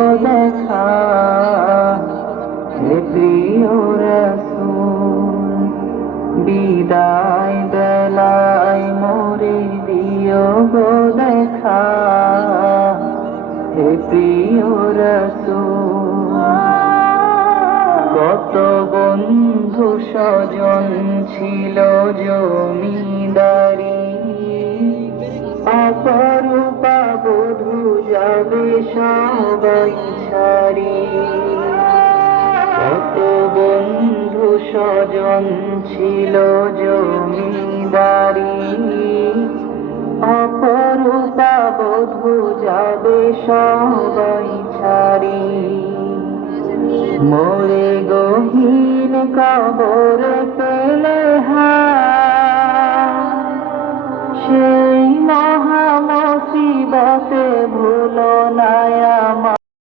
দেখা হে প্রিয় রাসূল, বিদায় বেলায় মোরে দিও গো দেখা হে প্রিয় রাসূল। কত বন্ধু স্বজন ছিল জমিদারি, অপরূপা বধূ যাবে সবাই ছাড়ি। কত বন্ধু স্বজন ছিল জমিদারি, অপরূপা বধূ যাবে সবাই ছাড়ি। মোরে গহীন কবর পেলে সে